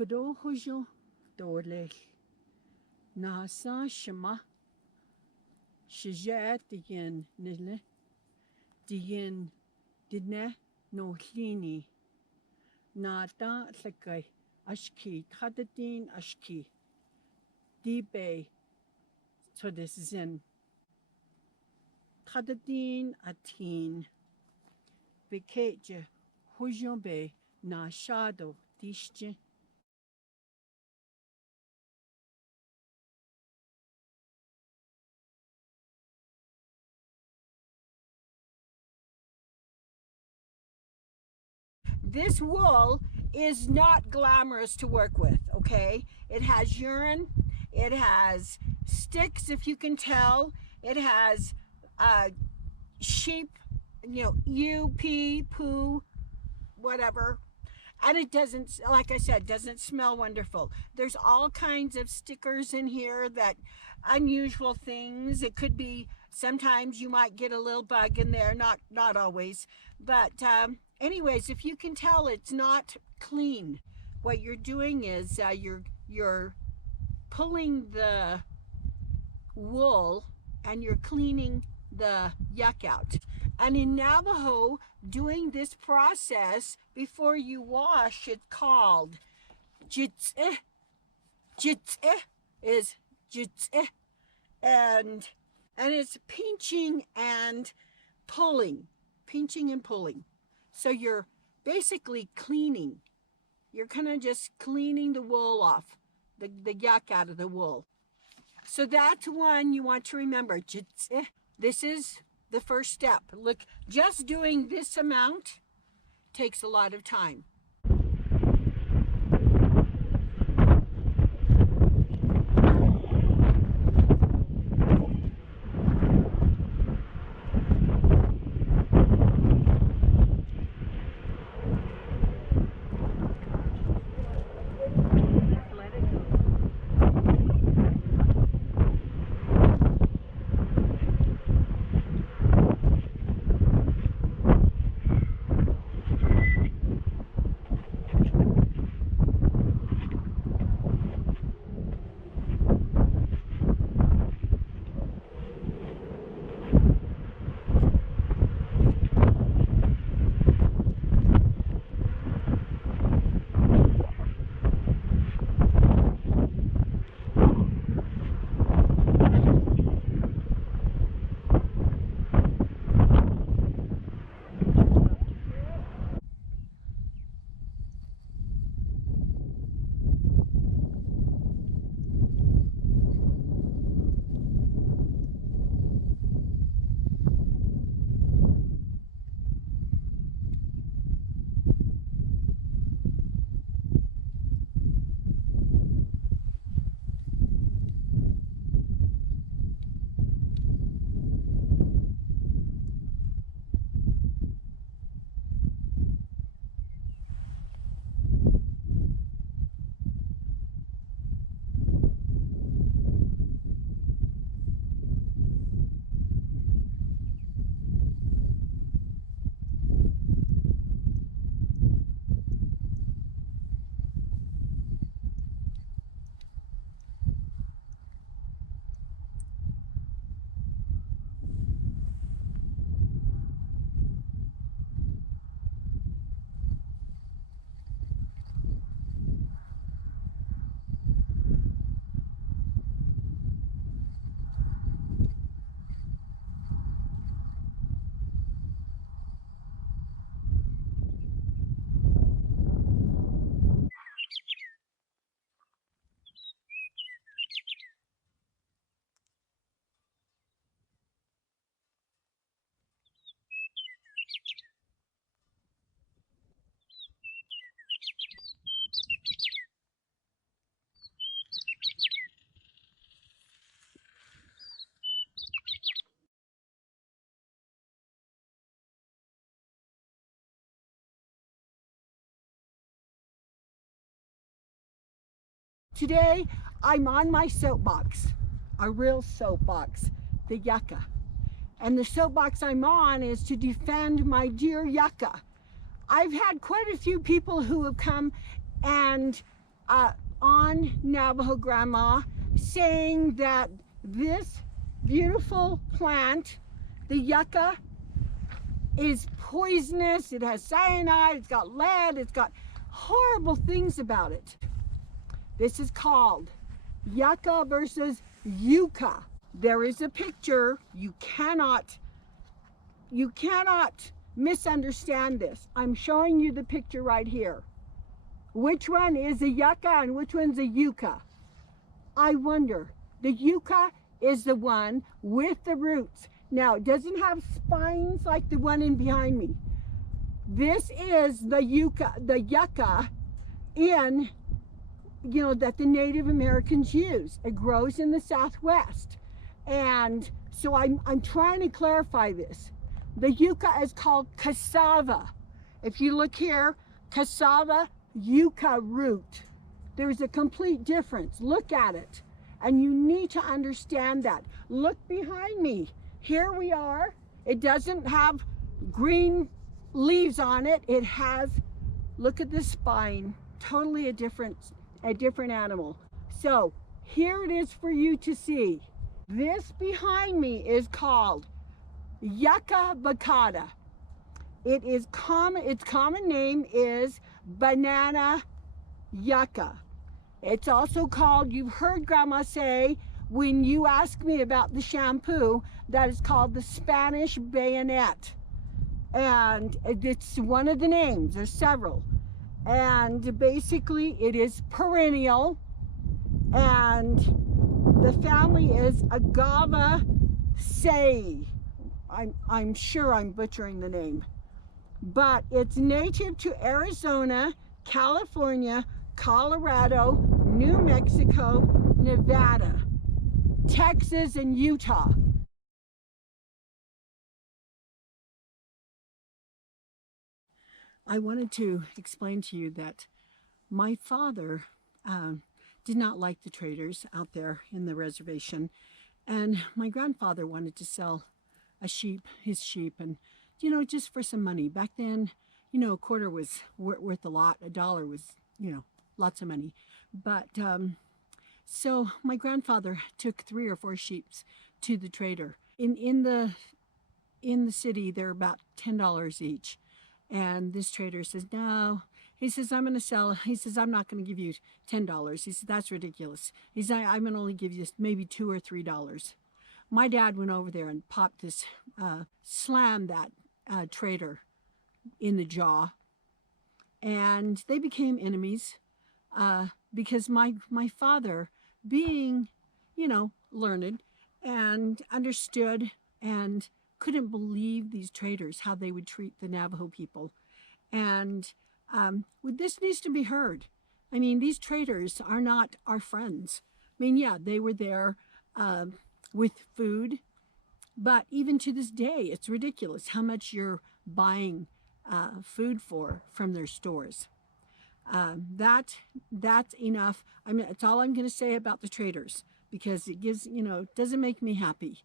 kudo hojo dolech. Nasa shema. Shijet digin nile. Digin didne no hlini. Nata tlakai ashki tadatin ashki. Dibe so this is in tadatin atin. Bekeje hojobe na shadow dishje. This wool is not glamorous to work with, okay? It has urine, it has sticks, if you can tell, it has sheep, ewe, pee, poo, whatever. And it doesn't, like I said, doesn't smell wonderful. There's all kinds of stickers in here that unusual things. It could be sometimes you might get a little bug in there, not always. But anyways, if you can tell, it's not clean. What you're doing is you're pulling the wool and you're cleaning the yuck out. And in Navajo, doing this process before you wash, it's called jitse. Jitse is jitse. And it's pinching and pulling. Pinching and pulling. So you're basically cleaning. You're kind of just cleaning the wool off, the yuck out of the wool. So that's one you want to remember. Jitse. This is the first step. Look, just doing this amount takes a lot of time. Today, I'm on my soapbox, a real soapbox, the Yucca. And the soapbox I'm on is to defend my dear Yucca. I've had quite a few people who have come and on Navajo Grandma, saying that this beautiful plant, the yucca, is poisonous. It has cyanide, it's got lead, it's got horrible things about it. This is called Yucca versus Yucca. There is a picture. You cannot misunderstand this. I'm showing you the picture right here. Which one is a yucca and which one's a yucca? I wonder. The yucca is the one with the roots. Now, it doesn't have spines like the one in behind me. This is the yucca in, that the Native Americans use. It grows in the Southwest. And so I'm trying to clarify this. The yucca is called cassava. If you look here, cassava, yucca root. There's a complete difference. Look at it. And you need to understand that. Look behind me. Here we are. It doesn't have green leaves on it. It has, look at the spine. Totally a different animal. So here it is for you to see. This behind me is called Yucca baccata. Its common name is banana yucca. It's also called, you've heard Grandma say, when you ask me about the shampoo, that is called the Spanish bayonet. And it's one of the names, there's several. And basically it is perennial, and the family is Agavaceae. I'm sure I'm butchering the name. But it's native to Arizona, California, Colorado, New Mexico, Nevada, Texas, and Utah. I wanted to explain to you that my father did not like the traders out there in the reservation, and my grandfather wanted to sell his sheep, and just for some money. Back then, a quarter was worth a lot. A dollar was, lots of money. But so my grandfather took 3 or 4 sheep to the trader. In the city, they're about $10 each. And this trader says, no. He says, I'm going to sell. He says, I'm not going to give you $10. He says, that's ridiculous. He says, I'm going to only give you maybe $2 or $3. My dad went over there and popped this, slammed that trader in the jaw. And they became enemies because my father, being, learned and understood and couldn't believe these traders, how they would treat the Navajo people. And this needs to be heard. I mean, these traders are not our friends. I mean, yeah, they were there with food, but even to this day, it's ridiculous how much you're buying food from their stores. That's enough. I mean, that's all I'm going to say about the traders, because it gives, doesn't make me happy.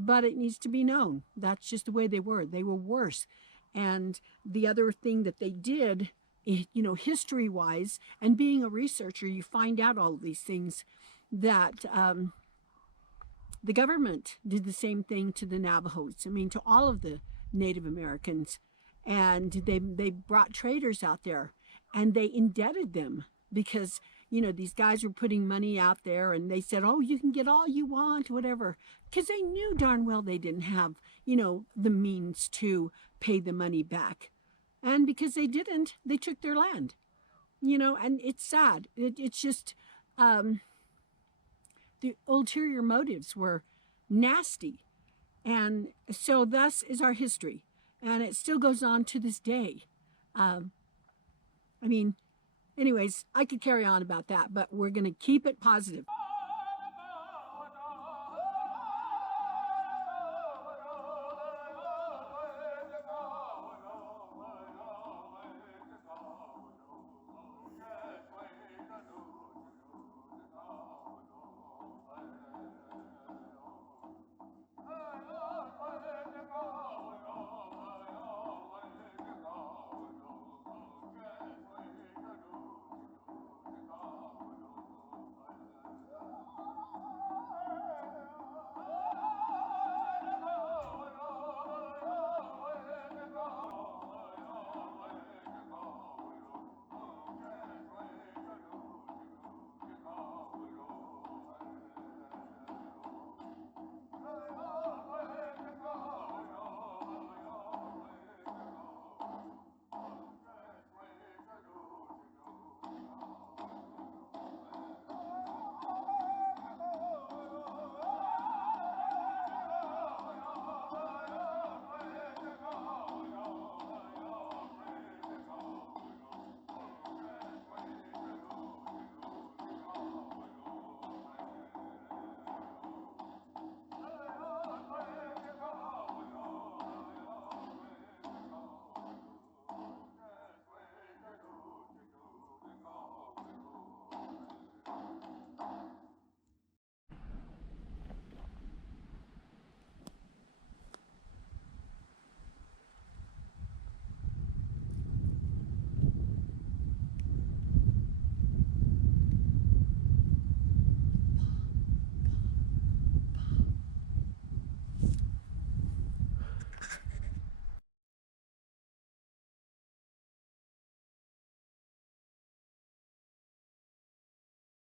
But it needs to be known. That's just the way they were. They were worse. And the other thing that they did, history-wise, and being a researcher, you find out all of these things, that the government did the same thing to the Navajos. I mean, to all of the Native Americans. And they brought traders out there, and they indebted them because, these guys were putting money out there, and they said, oh, you can get all you want, whatever. Because they knew darn well they didn't have, the means to pay the money back. And because they didn't, they took their land, and it's sad. It's just, the ulterior motives were nasty. And so thus is our history. And it still goes on to this day. Anyways, I could carry on about that, but we're going to keep it positive.